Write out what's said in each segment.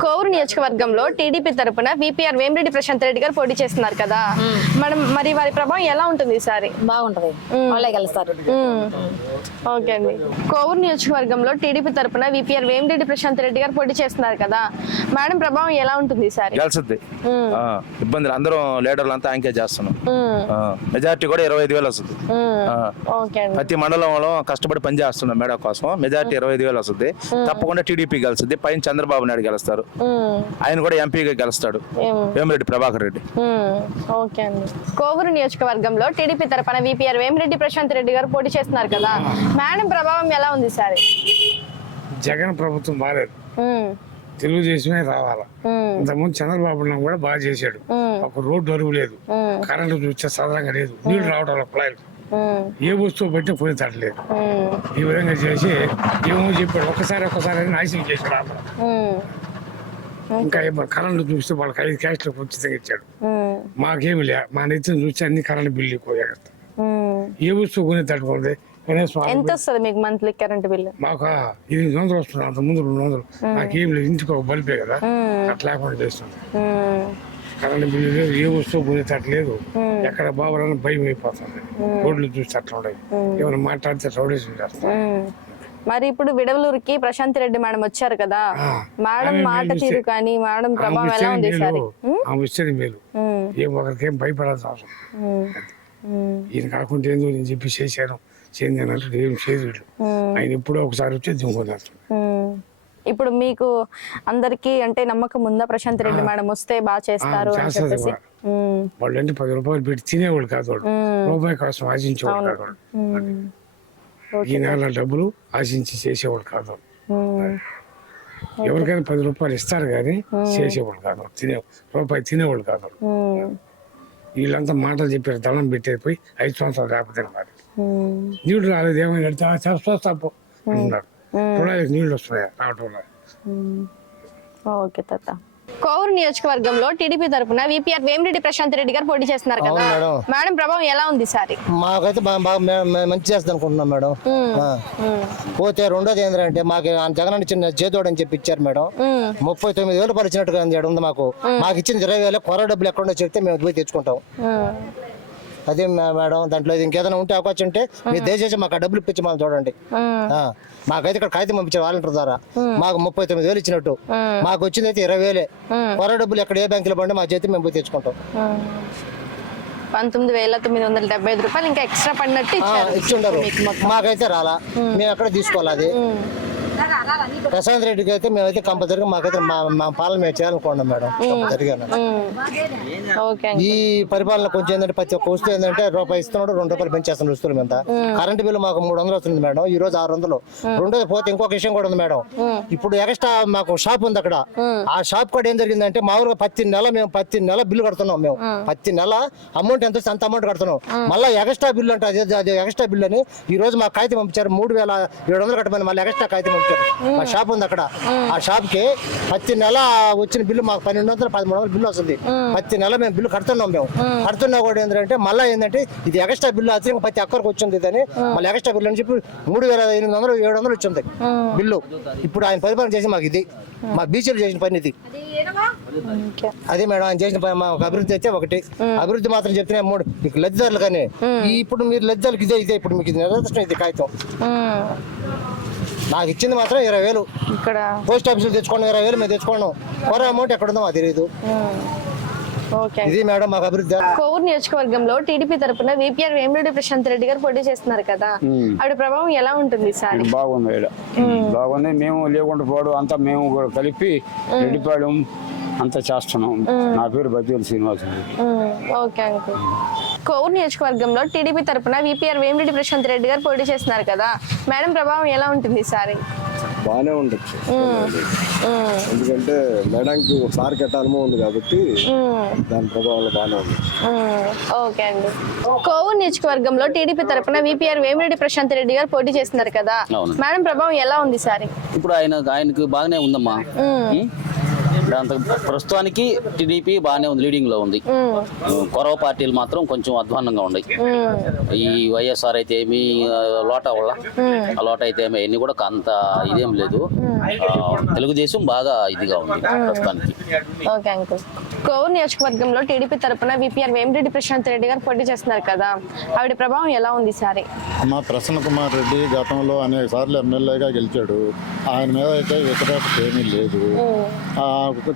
కోవూరు నియోజకవర్గంలో టీడీపీ తరపున విపిఆర్ వేమిరెడ్డి ప్రశాంత్ రెడ్డి గారు పోటీ చేస్తున్నారు కదా, మరి వారి ప్రభావం ఎలా ఉంటుంది ఈసారి? బాగుంటది, వాళ్ళే గెలుస్తారు. ఓకే అండి. కోవూరు నియోజకవర్గంలో టీడీపీ తరపున విపిఆర్ వేమిరెడ్డి ప్రశాంత్ రెడ్డి గారు పోటీ చేస్తున్నారు కదా, మేడం ప్రభావం ఎలా ఉంటుంది ఈసారి? గెలుస్తుంది. ఇబ్బందులు అందరూ లీడర్లు అంతా అంకే చేస్తున్నాం. మెజారిటీ కూడా 25,000 వస్తుంది. ప్రతి మండలంలో కష్టపడి పని చేస్తున్నాం మేడం కోసం. మెజారిటీ 25,000 వస్తుంది. తప్పకుండా టీడీపీ గెలుస్తుంది. పైన చంద్రబాబు నాయుడు గెలుస్తారు. ఆయన కూడా ఎంపీగా గెలుస్తాడు, వేమిరెడ్డి ప్రభాకర్ రెడ్డి. ఓకే అండి. కోవూరు నియోజకవర్గంలో టీడీపీ తరపున విపిఆర్ వేమిరెడ్డి ప్రశాంత్ రెడ్డి గారు పోటీ చేస్తున్నారు కదా, మేడం ప్రభావం ఎలా ఉంది ఈసారి? జగన్ ప్రభుత్వం బాగాలేదు, తెలుగుదేశమే రావాలా. ఇంతకుముందు చంద్రబాబు నాయుడు కూడా బాగా చేశాడు. ఒక రోడ్డు అరువు లేదు, కరెంటు చూస్తే సాధారణంగా లేదు, నీళ్లు రావడం కుళాయిలు, ఏ వస్తువు పెట్టి పోయి తట్టలేదు. ఈ విధంగా చేసి ఏమో చెప్పాడు, ఒక్కసారి నాశనం చేశాడు. ఆపడ ఇంకా కరెంటు చూస్తే వాళ్ళకి 5 క్యాష్లు ఉచితంగా ఇచ్చాడు. మాకేమి లే, మా నెత్తిని చూస్తే అన్ని కరెంటు బిల్లు ఎక్కువ చేస్తాం. ఏ వస్తువు కొని తట్టుకోండి. ఎంత వస్తుంది మీకు మంత్లీ కరెంట్ బిల్? మాకు 800 వస్తుంది, అంత ముందు 200. నాకేం లేదు, ఇంటికి ఒక బల్బే కదా, అట్లా లేకుండా చేస్తుంది. కరెంట్ బిల్లు లేదు, ఏ వస్తువు కొని తట్టలేదు. ఎక్కడ బాబులని భయం అయిపోతుంది. రోడ్లు చూస్తే అట్లా ఉన్నాయి, ఏమైనా మాట్లాడితే రౌడీసం చేస్తాం. మరి ఇప్పుడు విడవలూరుకి ప్రశాంత్ రెడ్డి మేడం వచ్చారు కదా, మేడం మాట తీరు కానీ మేడం ప్రభావం ఎలా ఉంది ఈసారి? వచ్చేది మేలు, ఏం ఒకరికేం భయపడాల్సిన అవసరం. ఈయన కాకుండా ఏందో నేను చెప్పి చేశాను చేయండి ఏం చేయదు. ఆయన ఎప్పుడో ఒకసారి వచ్చి దిగుకున్నారు. ఇప్పుడు మీకు అందరికి అంటే నమ్మకం ఉందా ప్రశాంత్ రెడ్డి మేడం వస్తే బాగా చేస్తారు అని చెప్పేసి? వాళ్ళు అంటే 10 రూపాయలు పెట్టి తినేవాళ్ళు కాదు, వాళ్ళు రూపాయి కోసం ఆశించేవాళ్ళు కాదు. వాళ్ళు ఈ నెల డబ్బులు ఆశించి చేసేవాళ్ళు కాదు. ఎవరికైనా 10 రూపాయలు ఇస్తారు కానీ చేసేవాళ్ళు కాదు, రూపాయి తినేవాళ్ళు కాదు. వీళ్ళంతా మాటలు చెప్పారు, దండం పెట్టేది పోయి 5 సంవత్సరాలు రాకపోతే మరి నీళ్లు రాలేదు, ఏమైనా తప్పు అంటున్నారు. నీళ్లు వస్తున్నాయి రావటం. ఓకే తాత. కోవూరు నియోజకవర్గంలో టీడీపీ తరపున విపిఆర్ వేమిరెడ్డి ప్రశాంత్ రెడ్డి గారు పోటీ చేస్తున్నారు కదా, మేడం ప్రభావం ఎలా ఉంది సారి? మాకైతే మంచి చేస్తుంది అనుకుంటున్నాం మేడం. పోతే రెండోది ఏంటంటే మాకు జగన్ ఇచ్చిన చేదోడు అని చెప్పి ఇచ్చారు మేడం. 39,000 పరిచినట్టుగా ఉంది మాకు. మాకు ఇచ్చిన 20,000 కొర డబ్బులు ఎక్కడో చెప్తే మేము పోయి తెచ్చుకుంటాం. అదే మేడం, దాంట్లో ఇంకేదైనా ఉంటే అవకాశం ఉంటే మీరు దయచేసి మాకు ఆ డబ్బులు ఇప్పించి మనం చూడండి. మాకైతే ఇక్కడ కాగితం పంపించారు వాలంటీర్ ద్వారా. మాకు 39,000 ఇచ్చినట్టు, మాకు వచ్చింది అయితే 20,000. కొర డబ్బులు ఎక్కడ ఏ బ్యాంకులో పడి మా చేతి మేము పోయి తెచ్చుకుంటాం. 19,975 రూపాయలు ఇంకా ఎక్స్ట్రా పడినట్టు ఇచ్చిండరు, మాకైతే రాలా. మేము ఎక్కడ తీసుకోవాలి అది. ప్రశాంత్ రెడ్డికి అయితే మేమైతే కంపల్సరీగా మాకైతే మా పాలన మేము చేయాలనుకున్నాం మేడం. ఈ పరిపాలన కొంచెం ఏంటంటే ప్రతి ఒక్క వస్తువు ఏంటంటే రూపాయి ఇస్తున్నాడు, 2 రూపాయలు పెంచేస్తున్న వస్తువుల మీద. కరెంటు బిల్లు మాకు 300 వస్తుంది మేడం, ఈ రోజు 600. రెండోది పోతే ఇంకొక విషయం కూడా ఉంది మేడం. ఇప్పుడు ఎక్స్ట్రా మాకు షాప్ ఉంది అక్కడ. ఆ షాప్ కూడా ఏం జరిగిందంటే మామూలుగా ప్రతి నెల బిల్లు కడుతున్నాం మేము. ప్రతి నెల అమౌంట్ ఎంత వస్తే అంత అమౌంట్ కడుతున్నాం. మళ్ళీ ఎక్స్ట్రా బిల్లు అంటే అది ఎక్స్ట్రా బిల్లు అని ఈ రోజు మాకు కాగితం పంపించారు. 3,700 కట్టమని మళ్ళీ ఎక్స్ట్రా కాగితం పంపించారు. మా షాప్ ఉంది అక్కడ. ఆ షాప్ కి ప్రతి నెల వచ్చిన బిల్లు మాకు 1,200, 1,300 బిల్లు వస్తుంది. ప్రతి నెల మేము బిల్లు కడుతున్నాం. మేము కడుతున్నా కూడా ఏంటంటే మళ్ళీ ఏంటంటే ఇది ఎక్స్ట్రా బిల్లు అతి ప్రతి ఒక్కరికి వచ్చింది అని మళ్ళీ ఎక్స్ట్రా బిల్లు అని చెప్పి 3,800, 700 వచ్చింది బిల్లు. ఇప్పుడు ఆయన పరిపాలన చేసి మాకు ఇది మా బీసీలు చేసిన పని ఇది. అదే మేడం ఆయన చేసిన పని. మాకు అభివృద్ధి అయితే ఒకటి అభివృద్ధి మాత్రం చెప్తున్నాయి. 3 లబ్ధిదారులు కానీ ఇప్పుడు మీరు లబ్ధిదారులకు ఇదే ఇప్పుడు మీకు నిరదర్శనం ఇది కాగితం. నాకు ఇచ్చింది మాత్రం 20,000. ఇక్కడ పోస్ట్ ఆఫీసులు తెచ్చుకోండి 20,000 మేము తెచ్చుకోండి. మరో అమౌంట్ ఎక్కడ ఉందో మాకు తెలియదు. ఇది మేడం మాకు అభివృద్ధి. కోవూరు నియోజకవర్గంలో టీడీపీ తరపున విపిఆర్ వేమిరెడ్డి ప్రశాంత్ రెడ్డి గారు పోటీ చేస్తున్నారు కదా, ఆవిడ ప్రభావం ఎలా ఉంటుంది సార్? బాగుంది, బాగుంది. మేము లేకుండా పోవడం అంతా మేము కూడా కలిపి రెడ్డిపాలెం అంతా చేస్తున్నాం. నా పేరు బద్వేలు శ్రీనివాస్. Okay uncle. కోవూరు నియోజకవర్గంలో టీడీపీ తరపున విపిఆర్ వేమిరెడ్డి ప్రశాంత్ రెడ్డి గారు పోటీ చేస్తున్నారు కదా, మేడం ప్రభావం ఎలా ఉంటుంది సార్? బాగానే ఉండొచ్చు, ఎందుకంటే మేడంకి ఒకసారి కట్టాలమో ఉంది కాబట్టి దాని ప్రభావం బాగానే ఉంది. ఓకే అండి. కోవూరు నియోజకవర్గంలో టీడీపీ తరపున విపిఆర్ వేమిరెడ్డి ప్రశాంత్ రెడ్డి గారు పోటీ చేస్తున్నారు కదా, మేడం ప్రభావం ఎలా ఉంది సార్? ఇప్పుడు ఆయనకు బాగానే ఉందమ్మా. అంత ప్రస్తుతానికి టీడీపీ బాగానే ఉంది, లీడింగ్ లో ఉంది. కొరవ పార్టీలు మాత్రం కొంచెం అధ్వాన్నంగా ఉన్నాయి. ఈ వైఎస్ఆర్ అయితే ఏమి, లోటా వల్ల ఆ లోటా అయితే ఏమి, అన్ని కూడా అంత ఇదేం లేదు. తెలుగుదేశం బాగా ఇదిగా ఉంది ప్రస్తుతానికి. Okay uncle. కోవూరు నియోజకవర్గంలో టీడీపీ తరపున విపిఆర్ వేమిరెడ్డి ప్రశాంత్ రెడ్డి గారు పోటీ చేస్తున్నారు కదా, ఆవిడ ప్రభావం ఎలా ఉంది ఈసారి? అమ్మ ప్రసన్న కుమార్ రెడ్డి గతంలో అనేక సార్లు ఎమ్మెల్యేగా గెలిచాడు. ఆయన మీద అయితే వ్యతిరేకత ఏమీ లేదు.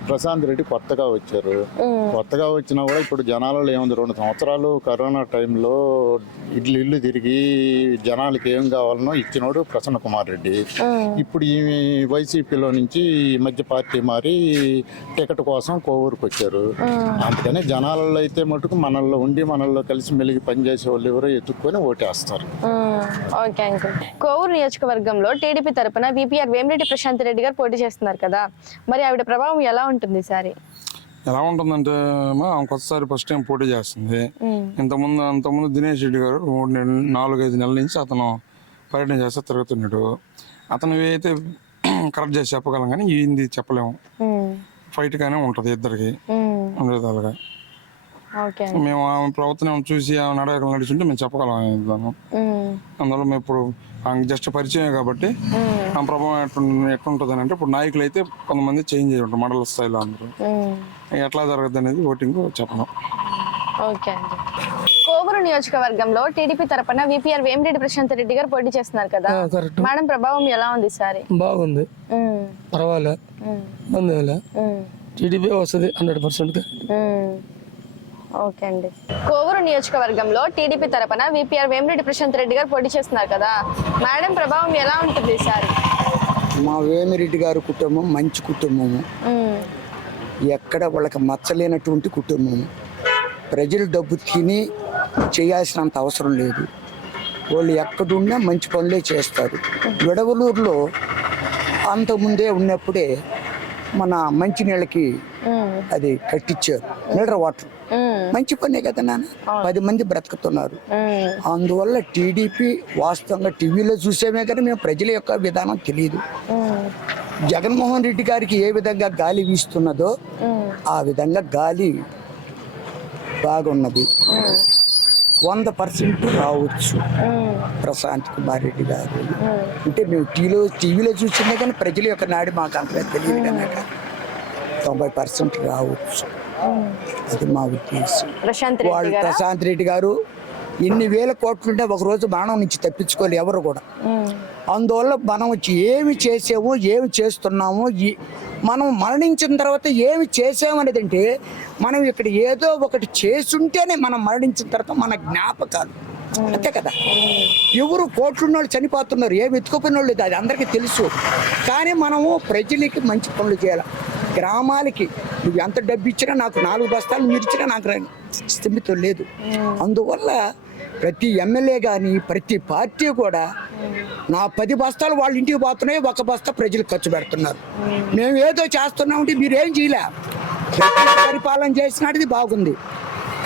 ప్రశాంత్ రెడ్డి కొత్తగా వచ్చారు. కొత్తగా వచ్చినా కూడా ఇప్పుడు జనాలలో ఏముంది, 2 సంవత్సరాలు కరోనా టైంలో ఇల్లు తిరిగి జనాలకి ఏం కావాలనో ఇచ్చినోడు ప్రసన్న కుమార్ రెడ్డి. ఇప్పుడు ఈ వైసీపీలో నుంచి ఈ మధ్య పార్టీ మారి టికెట్ కోసం కోవూరుకు వచ్చారు. అందుకని జనాలలో అయితే మటుకు మనల్లో ఉండి మనల్లో కలిసి మెలిగి పనిచేసే వాళ్ళు ఎవరో ఎత్తుక్కొని ఓటేస్తారు. Okay uncle. కోవూరు నియోజకవర్గంలో టీడీపీ తరపున విపిఆర్ వేమిరెడ్డి ప్రశాంత్ రెడ్డి గారు పోటీ చేస్తున్నారు కదా, మరి ఆవిడ ప్రభావం ఎలా ఉంటుంది ఈసారి? ఎలా ఉంటుందంటే కొత్తసారి ఫస్ట్ టైం పోటీ చేస్తుంది. అంతకుముందు దినేష్ రెడ్డి గారు 4-5 నెలల నుంచి అతను పర్యటన చేస్తే తిరుగుతున్నాడు. అతను అయితే కరెక్ట్ చేసి చెప్పగలం, కానీ ఇది చెప్పలేము. ఫైట్ గానే ఉంటది ఇద్దరికి ఉండేదాలుగా. మేము ఆమె ప్రవర్తన చూసి ఆమె నడవడం నడుచుంటే మేము చెప్పగలం. అందువల్ల మేము ఇప్పుడు జస్ట్ పరిచయం కాబట్టి ఆ ప్రభావం ఎట్లుంటుంది అని అంటే, ఇప్పుడు నాయకులు అయితే కొంతమంది చేంజ్ అయ్యి ఉంటారు మండల స్థాయిలో. అందరూ ఎట్లా జరగదు అనేది ఓటింగ్ చెప్పడం. ఓకే అండి. కోవూరు నియోజకవర్గంలో టీడీపీ తరపున విపిఆర్ వేమిరెడ్డి ప్రశాంత్ రెడ్డి గారు పోటీ చేస్తున్నారు కదా, మేడం ప్రభావం ఎలా ఉంది ఈసారి? బాగుంది, పర్వాలే, టీడీపీ వస్తుంది 100%. ఓకే అండి. కోవూరు నియోజకవర్గంలో టీడీపీ తరపున విపిఆర్ వేమిరెడ్డి ప్రశాంత్ రెడ్డి గారు పోటీ చేస్తున్నారు కదా, మేడం ప్రభావం ఎలా ఉంటుంది ఈసారి? మా వేమిరెడ్డి గారు కుటుంబం మంచి కుటుంబము, ఎక్కడ వాళ్ళకి మచ్చలేనటువంటి కుటుంబము. ప్రజలు డబ్బు తిని చేయాల్సినంత అవసరం లేదు. వాళ్ళు ఎక్కడున్నా మంచి పనులే చేస్తారు. విడవలూరులో అంతకుముందే ఉన్నప్పుడే మన మంచినీళ్ళకి అది కట్టించారు, మినరల్ వాటర్. మంచి పనే కదా నాన్న, 10 మంది బ్రతుకుతున్నారు. అందువల్ల టీడీపీ వాస్తవంగా టీవీలో చూసేమే కానీ మేము ప్రజల యొక్క విధానం తెలియదు. జగన్మోహన్ రెడ్డి గారికి ఏ విధంగా గాలి వీస్తున్నదో ఆ విధంగా గాలి బాగున్నది. 100% రావచ్చు ప్రశాంత్ కుమార్ రెడ్డి గారు. అంటే మేము టీవీలో చూసిందే కానీ ప్రజల యొక్క నాడి మాకు అంతగా తెలియదు కనుక 90% రావచ్చు. అది మా ఉద్దేశం. వాళ్ళు ప్రశాంత్ రెడ్డి గారు ఎన్ని వేల కోట్లుంటే ఒక రోజు బాణం నుంచి తప్పించుకోవాలి ఎవరు కూడా. అందువల్ల మనం వచ్చి ఏమి చేసామో ఏమి చేస్తున్నామో, మనం మరణించిన తర్వాత ఏమి చేసామనేది అంటే, మనం ఇక్కడ ఏదో ఒకటి చేసుంటేనే మనం మరణించిన తర్వాత మన జ్ఞాపకాలు, అంతే కదా. ఎవరు కోట్లున్న వాళ్ళు చనిపోతున్నారు, ఏమి ఎత్తుకుపోయిన వాళ్ళు లేదు, అది అందరికీ తెలుసు. కానీ మనము ప్రజలకి మంచి పనులు చేయాలి. గ్రామాలకి నువ్వు ఎంత డబ్బు ఇచ్చినా, నాకు 4 బస్తాలు మీరు ఇచ్చినా నాకు స్థిమితం లేదు. అందువల్ల ప్రతి ఎమ్మెల్యే కానీ ప్రతి పార్టీ కూడా నా 10 బస్తాలు వాళ్ళ ఇంటికి పోతున్నాయి, 1 బస్తా ప్రజలకు ఖర్చు పెడుతున్నారు. మేము ఏదో చేస్తున్నామంటే మీరేం చేయలే. పరిపాలన చేసినది బాగుంది,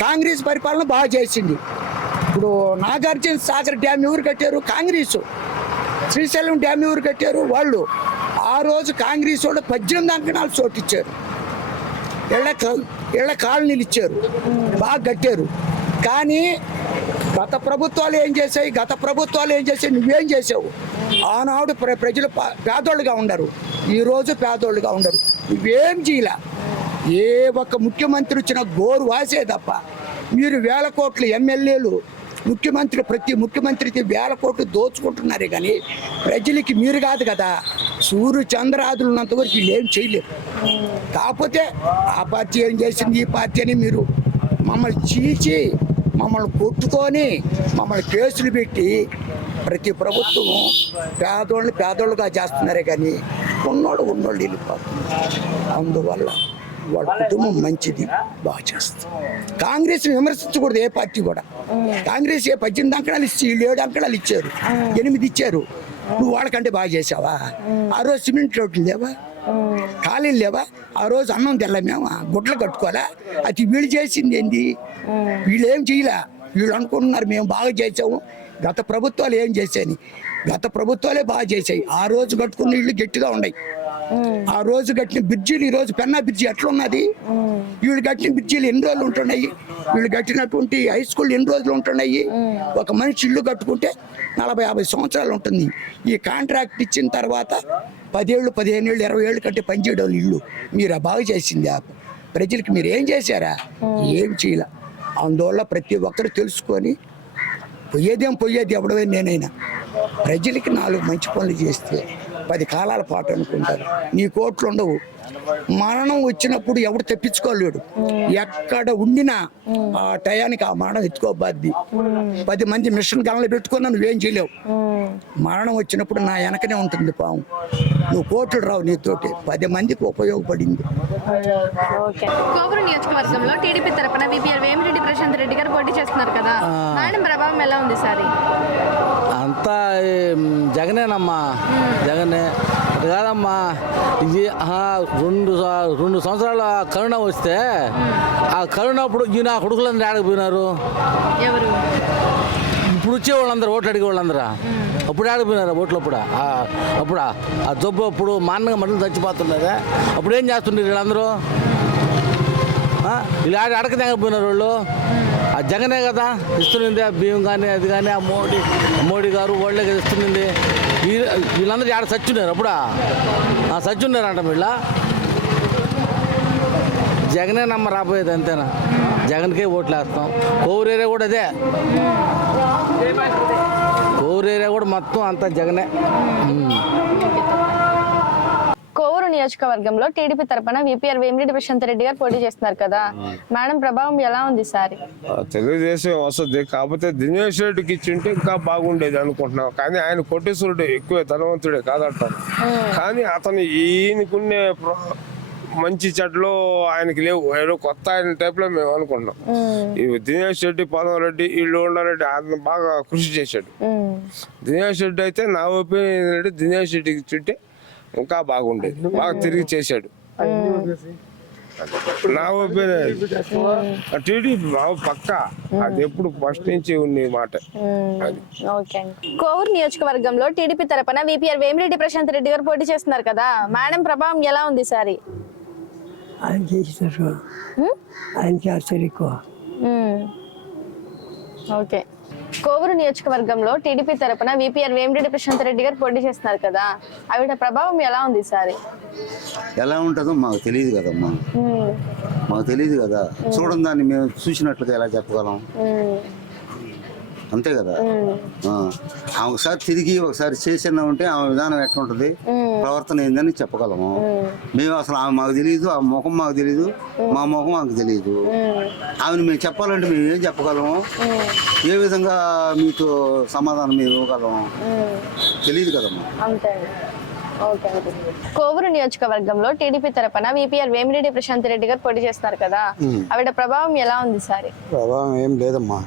కాంగ్రెస్ పరిపాలన బాగా చేసింది. ఇప్పుడు నాగార్జున సాగర్ డ్యామ్ ఎవరు కట్టారు? కాంగ్రెస్. శ్రీశైలం డ్యామ్ ఎవరు కట్టారు? వాళ్ళు. ఆ రోజు కాంగ్రెస్ వాళ్ళు 18 అంకణాలు చోటిచ్చారు, ఇళ్ల కాలనీలు ఇచ్చారు, బాగా కట్టారు. కానీ గత ప్రభుత్వాలు ఏం చేసాయి? నువ్వేం చేసావు? ఆనాడు ప్రజలు పేదోళ్ళుగా ఉండరు, ఈరోజు పేదోళ్ళుగా ఉండరు. నువ్వేం చేయలే. ఏ ఒక్క ముఖ్యమంత్రి వచ్చినా గోరు వాసే తప్ప. మీరు 1000 కోట్లు ఎమ్మెల్యేలు, ప్రతి ముఖ్యమంత్రికి 1000 కోట్లు దోచుకుంటున్నారే కానీ ప్రజలకి మీరు కాదు కదా. సూర్య చంద్రాదులు ఉన్నంతవరకు వీళ్ళు ఏం చేయలేరు. కాకపోతే ఆ పార్టీ ఏం చేసింది, ఈ పార్టీ అని మీరు మమ్మల్ని చీల్చి, మమ్మల్ని కొట్టుకొని, మమ్మల్ని కేసులు పెట్టి ప్రతి ప్రభుత్వం పేదోళ్ళుగా చేస్తున్నారే కానీ ఉన్నోళ్ళు వెళ్ళిపోతున్నారు. అందువల్ల వాళ్ళ కుటుంబం మంచిది, బాగా చేస్తుంది. కాంగ్రెస్ విమర్శించకూడదు ఏ పార్టీ కూడా. కాంగ్రెస్ 18 అంకణాలు ఇచ్చి 7 అంకణాలు ఇచ్చారు, 8 ఇచ్చారు. నువ్వు వాళ్ళకంటే బాగా చేసావా? ఆ రోజు సిమెంట్ రోడ్లు లేవా, ఖాళీలు లేవా? ఆ రోజు అన్నం తెల్లమేమా, గుడ్లు కట్టుకోవాలా? అది వీళ్ళు చేసింది ఏంది? వీళ్ళు ఏం చేయలే. వీళ్ళు అనుకుంటున్నారు మేము బాగా చేసాము, గత ప్రభుత్వాలు ఏం చేశాయని. గత ప్రభుత్వాలే బాగా చేసాయి. ఆ రోజు కట్టుకున్న ఇళ్ళు గట్టిగా ఉన్నాయి. ఆ రోజు కట్టిన బ్రిడ్జీలు ఈ రోజు పెన్నా బ్రిడ్జి ఎట్లా ఉన్నది? వీళ్ళు కట్టిన బ్రిడ్జీలు ఎన్ని రోజులు ఉంటున్నాయి? వీళ్ళు కట్టినటువంటి హై స్కూల్ ఎన్ని రోజులు ఉంటున్నాయి? ఒక మనిషి ఇల్లు కట్టుకుంటే 40-50 సంవత్సరాలు ఉంటుంది. ఈ కాంట్రాక్ట్ ఇచ్చిన తర్వాత 10 ఏళ్ళు 15 ఏళ్ళు 20 ఏళ్ళు కంటే పనిచేయడం ఇల్లు మీరు బాగా చేసింది. ప్రజలకి మీరు ఏం చేశారా? ఏం చేయాల. అందువల్ల ప్రతి ఒక్కరు తెలుసుకొని పోయేది ఎవడమే నేనైనా ప్రజలకి 4 మంచి పనులు చేస్తే 10 కాలాల పాటు అనుకుంటారు. నీ కోట్లు ఉండవు. మరణం వచ్చినప్పుడు ఎవడు తెప్పించుకోలేడు. ఎక్కడ ఉండినా ఆ టయానికి ఆ మరణం ఎత్తుకోబాద్ది. 10 మంది మిషన్ గణలు పెట్టుకున్నా నువ్వేం చేయలేవు. మరణం వచ్చినప్పుడు నా వెనకనే ఉంటుంది పాము. నువ్వు కోట్లు రావు నీతోటి. 10 మందికి ఉపయోగపడింది. కోవూరు నియోజకవర్గంలో టీడీపీ తరపున విపిఆర్ వేమిరెడ్డి ప్రశాంత్ రెడ్డి గారు పోటీ చేస్తున్నారు కదా, మేడం ప్రభావం ఎలా ఉంది సార్? అంతా జగనేనమ్మా, జగనే కాదమ్మా. ఇది 2 సంవత్సరాల కరోనా వస్తే ఆ కరోనా అప్పుడు ఈయన కొడుకులందరూ ఆడకపోయినారు. ఎవరు ఇప్పుడు వచ్చే వాళ్ళందరూ ఓట్లు అడిగే వాళ్ళందరూ అప్పుడు ఆడిపోయినారు. ఓట్లు అప్పుడు ఆ జబ్బు అప్పుడు మాన్నగా మనుషులు చచ్చిపోతున్నారు. అప్పుడు ఏం చేస్తుండ్రు వీళ్ళందరూ? వీళ్ళు అడక తెగపోయినారు వాళ్ళు. ఆ జగనే కదా ఇస్తున్నది. ఆ బియ్యం కానీ అది కానీ ఆ మోడీ గారు వాళ్ళే కదా ఇస్తున్నది. వీళ్ళందరూ ఆడ చచ్చున్నారు. అప్పుడు చచ్చున్నారంట వీళ్ళ. జగనే నమ్మ రాబోయేది అంతేనా? జగన్కే ఓట్లు వేస్తాం. కోవూరు ఏరియా కూడా అదే. కోవూరు ఏరియా కూడా మొత్తం అంతా జగనే. కోవూరు నియోజకవర్గంలో టీడీపీ తరపున విపిఆర్ వేమిరెడ్డి ప్రశాంత్ రెడ్డి గారు పోటీ చేస్తున్నారు కదా, మేడం ప్రభావం ఎలా ఉంది సార్? తెలుగుదేశం వస్తుంది, కాకపోతే దినేష్ రెడ్డికి ఇచ్చింటే ఇంకా బాగుండేది అనుకుంటున్నాం. కానీ ఆయన కోటేశ్వరుడు ఎక్కువ ధనవంతుడే కాదంటారు. కానీ అతను ఈయనకున్నే మంచి చెడ్లు ఆయనకి లేవు. ఏదో కొత్త ఆయన టైప్ లో మేము అనుకుంటున్నాం. ఈ దినేష్ రెడ్డి, పదవ రెడ్డి, వీళ్ళు ఉండాలంటే ఆయన బాగా కృషి చేశాడు. దినేష్ రెడ్డి అయితే నా ఒపీనియన్ ఏంటంటే దినేష్ రెడ్డికి ఇచ్చింటే ఇంకా బాగుండేది. బాగా తిరిగి చేశాడు. నా ఒపీనియన్ టీడీపీ పక్క అది ఎప్పుడు ఫస్ట్ నుంచి ఉంది మాట. కోవూరు నియోజకవర్గంలో టీడీపీ తరపున విపిఆర్ వేమిరెడ్డి ప్రశాంత్ రెడ్డి గారు పోటీ చేస్తున్నారు కదా, మేడం ప్రభావం ఎలా ఉంది సార్? ఆయన చేస్తారు, ఆయన చేస్తారు ఎక్కువ. ఓకే. కోవూరు నియోజకవర్గంలో టీడీపీ తరపున విపిఆర్ వేమిరెడ్డి ప్రశాంత్ రెడ్డి గారు పోటీ చేస్తున్నారు కదా, ఆవిడ ప్రభావం ఎలా ఉంది సార్? ఎలా ఉంటుందో మాకు తెలియదు కదమ్మా. మాకు తెలియదు కదా. చూడండి, దాన్ని మేము చూసినట్లుగా ఎలా చెప్పగలం? అంతే కదా. ఆమె ఒకసారి తిరిగి ఒకసారి చేసినా ఉంటే ఆమె విధానం ఎట్లా ఉంటుంది, ప్రవర్తన ఏందని చెప్పగలము. మేము అసలు ఆమె మాకు తెలియదు, ఆ ముఖం మాకు తెలియదు, మా ముఖం మాకు తెలియదు. ఆమెను మేము చెప్పాలంటే మేము ఏం చెప్పగలము? ఏ విధంగా మీతో సమాధానం మేము ఇవ్వగలము? తెలియదు కదమ్మా. కోవూరు నియోజకవర్గంలో టీడీపీ తరపున విపిఆర్ వేమిరెడ్డి ప్రశాంత్ రెడ్డి గారు పోటీ చేస్తున్నారు కదా, ఆవిడ ప్రభావం ఎలా ఉంది సార్? ప్రభావం ఏం లేదమ్మా.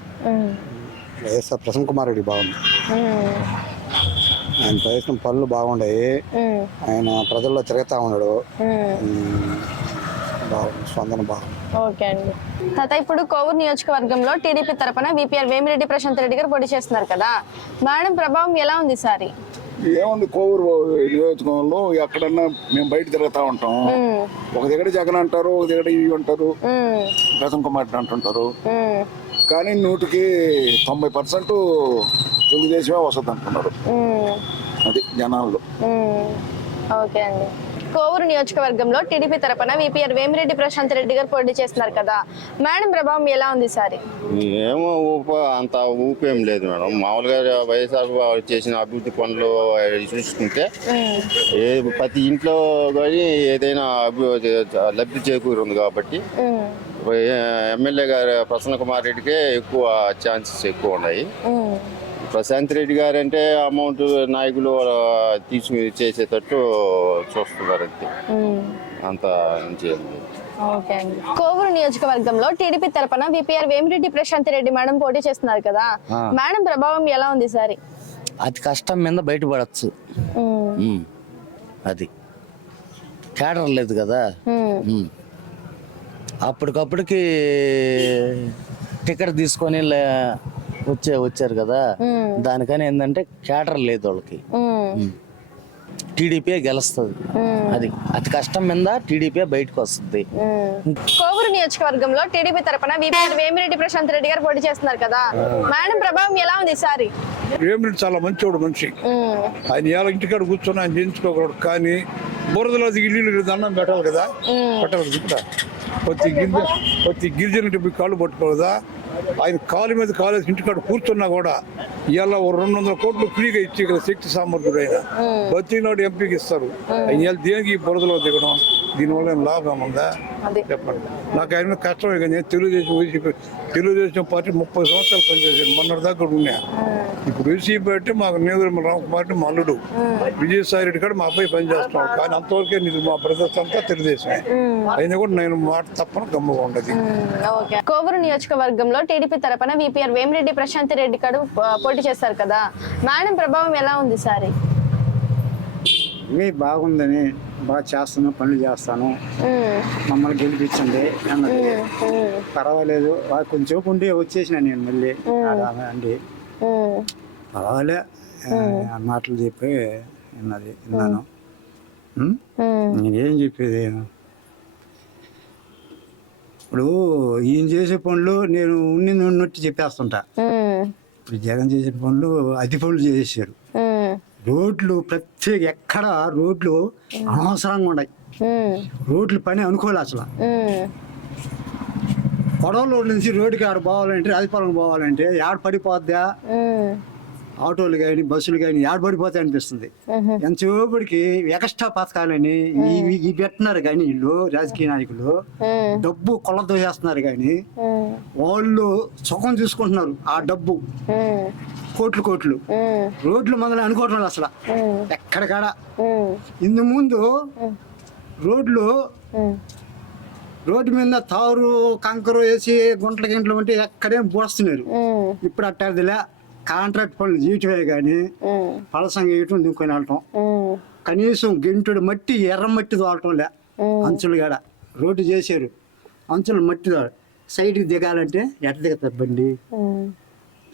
వైఎస్ఆర్ ప్రసన్న కుమార్ రెడ్డి బాగుంది. ఆయన ప్రయత్నం పనులు బాగుండాయి. ఆయన ప్రజల్లో తిరుగుతా ఉన్నాడు. స్పందన బాగుంది. ఓకే అండి. తాత, ఇప్పుడు కోవూరు నియోజకవర్గంలో టీడీపీ తరపున విపిఆర్ వేమిరెడ్డి ప్రశాంత్ రెడ్డి గారు పోటీ చేస్తున్నారు కదా, మేడం ప్రభావం ఎలా ఉంది సార్? ఏముంది, కోవూరు నియోజకవర్గంలో ఎక్కడన్నా మేము బయట తిరుగుతా ఉంటాం. ఒక దగ్గర జగన్ అంటారు, ఒక దగ్గర ఇవి అంటారు, ప్రసన్న కుమార్ రెడ్డి అంటుంటారు. కానీ 100కి 90% తెలుగుదేశమే వస్తుంది అంటున్నారు. అది జనాల్లో. ఓకే అండి. కోవూరు నియోజకవర్గంలో టీడీపీ తరపున విపిఆర్ వేమిరెడ్డి ప్రశాంత్ రెడ్డి గారు పోటీ చేస్తున్నారు కదా, మేడం ప్రభావం ఎలా ఉంది సార్? ఏమో అంత ఊపేం లేదు మేడం. మామూలుగా వైఎస్ఆర్ చేసిన అభివృద్ధి పనులు చూసుకుంటే ప్రతి ఇంట్లో కానీ ఏదైనా లబ్ధి చేకూరుంది కాబట్టి ఎమ్మెల్యే గారు ప్రసన్న కుమార్ రెడ్డికే ఎక్కువ ఛాన్సెస్ ఎక్కువ ఉన్నాయి. ప్రశాంత్ రెడ్డి గారు అంటే అమౌంట్ నాయకులు తీసుకుని చేసేటట్టు చూస్తున్నారు. అంతే, అంత ఓకే అండి. కోవూరు నియోజకవర్గంలో టీడీపీ తరపున విపిఆర్ వేమిరెడ్డి ప్రశాంత్ రెడ్డి మేడం పోటీ చేస్తున్నారు కదా, మేడం ప్రభావం ఎలా ఉంది సార్? అతి కష్టం మీద బయటపడచ్చు. అది కేడర్ లేదు కదా. అప్పటికప్పటికి టికెట్ తీసుకొని వచ్చారు కదా, దానికని ఏంటంటే క్యాటర్ లేదు వాళ్ళకి. టీడీపీ గెలుస్తుంది, అది అతి కష్టం మీద టీడీపీ బయటకు వస్తుంది. కోవూరు నియోజకవర్గంలో టీడీపీ తరపున వీపీఆర్ వేమిరెడ్డి ప్రశాంత్ రెడ్డి గారు పోటీ చేస్తున్నారు కదా, మేడం ప్రభావం ఎలా ఉంది ఈసారి? వేమిరెడ్డి చాలా మంచివాడు మనిషి. ఆయన ఎలా ఇంటికాడ కూర్చొని ఆయన చేయించుకోకూడదు, కానీ బురదలో ఇల్లు దండం పెట్టాలి కదా, పెట్టాలి కదా. ప్రతి గిరిజన కాళ్ళు పట్టుకోదా, ఆయన కాలు మీద కాలేసి ఇంటికాడ కూర్చున్నా కూడా ఇవాళ 200 కోట్లు ఫ్రీగా ఇచ్చి ఇక్కడ శక్తి సామర్థ్యుడు ఆయన బతినాడు ఎంపీకి ఇస్తారు. ఆయన దేనికి ఈ బురదలో దిగడం, దీనివల్ల ఏం లాభం ఉందా చెప్పండి. నాకు ఆయన కష్టమే కానీ తెలుగుదేశం పార్టీ 30 సంవత్సరాలు పనిచేసాను, మొన్నటి దాకా ఉన్నా. ఇప్పుడు వైసీపీ అంటే మాకు నేదురు రామకుమార్ మా అల్లుడు విజయసాయి రెడ్డి కూడా మా అబ్బాయి పనిచేస్తున్నాడు, కానీ అంతవరకే నీకు మా బ్రదర్స్ అంతా తెలుగుదేశమే. అయినా కూడా నేను మాట తప్పని గమ్ముగా ఉండదు. కోవూరు నియోజకవర్గంలో టీడీపీ తరపున వీపీఆర్ వేమిరెడ్డి ప్రశాంత్ రెడ్డి గారు పోటీ చేస్తారు కదా, మేడం ప్రభావం ఎలా ఉంది సారి? బాగుందని, బాగా చేస్తాను, పనులు చేస్తాను, మమ్మల్ని గెలిపించండి అన్నది. పర్వాలేదు, కొంచెం ఉండి వచ్చేసిన నేను మళ్ళీ అండి. పర్వాలే మాటలు చెప్పి విన్నాను. నేనేం చెప్పేది, ఇప్పుడు ఈయన చేసే పనులు నేను ఉన్నట్టు చెప్పేస్తుంటా. ఇప్పుడు జగన్ చేసే పనులు అతి పనులు చేసేసారు. రోడ్లు ప్రత్యేక ఎక్కడ రోడ్లు అనవసరంగా ఉన్నాయి, రోడ్లు పని అనుకోలే అసలు. పొడవలో నుంచి రోడ్డుకి ఆడ పోవాలంటే, రాజపాలెం పోవాలంటే ఆడ పడిపోద్దా, ఆటోలు కానీ బస్సులు కానీ ఆడ పడిపోతాయి అనిపిస్తుంది. ఎంతసేపటికి ఎక్స్ట్రా పథకాలని ఇవి పెట్టినారు కానీ వీళ్ళు రాజకీయ నాయకులు డబ్బు కొల్లతో చేస్తున్నారు, కానీ వాళ్ళు సుఖం చూసుకుంటున్నారు. ఆ డబ్బు కోట్లు రోడ్లు మొదలు అనుకోవటం అసలు ఎక్కడికాడ. ఇందు ముందు రోడ్డు మీద తారు కంకరు వేసి గుంటలు ఉంటే ఎక్కడేం పోస్తున్నారు. ఇప్పుడు అట్టదిలే, కాంట్రాక్ట్ పనులు చేయటమే కానీ పలసంగా వేయటం, దుక్కొని వెళ్ళటం, కనీసం గెంటుడు మట్టి ఎర్ర మట్టి తోలటంలే. అంచులు కాడ రోడ్డు చేశారు, అంచులు మట్టి సైడ్కి దిగాలంటే ఎట్ట దిగుతారు బండి,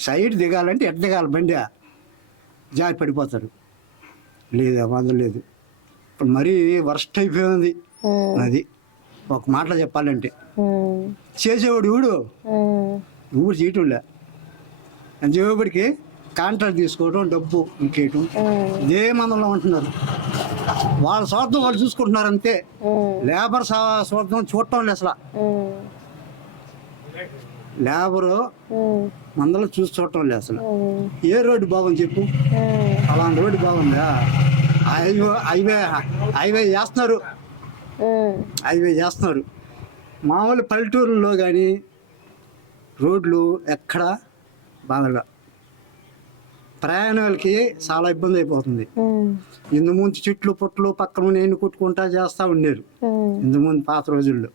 సైడ్ దిగాలంటే ఎట్ట దిగాలి బండి, జారి పడిపోతారు. లేదా మందు లేదు. ఇప్పుడు మరీ వర్స్ట్ అయిపోయింది అది. ఒక మాటలో చెప్పాలంటే చేసేవాడు ఊరు చేయటంలే, అంతేపటికి కాంట్రాక్ట్ తీసుకోవడం, డబ్బు ఇంకేయటం, ఇదే మందంలో ఉంటున్నారు. వాళ్ళ స్వార్థం వాళ్ళు చూసుకుంటున్నారు అంతే. లేబర్ స్వార్థం చూడటం లేదు అసలు. లేబరు మందలో చూసి చూడటం లేదు అసలు. ఏ రోడ్డు బాగుంది చెప్పు, అలాంటి రోడ్డు బాగుందా? హైవే చేస్తున్నారు. మామూలు పల్లెటూరులో కానీ రోడ్లు ఎక్కడ బాగా, ప్రయాణాలకి చాలా ఇబ్బంది అయిపోతుంది. ఇందు ముందు చెట్లు పుట్లు పక్కన నేను కొట్టుకుంటా చేస్తూ ఉండేరు ఇందు ముందు పాత రోజుల్లో.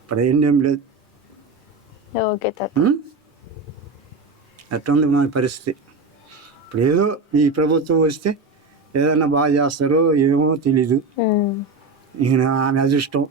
ఇప్పుడు ఏం లేదు. అట్టుంది మా పరిస్థితి. ఇప్పుడు ఏదో ఈ ప్రభుత్వం వస్తే ఏదన్నా బాగా చేస్తారో ఏమో తెలీదు. ఈయన ఆమె అదృష్టం.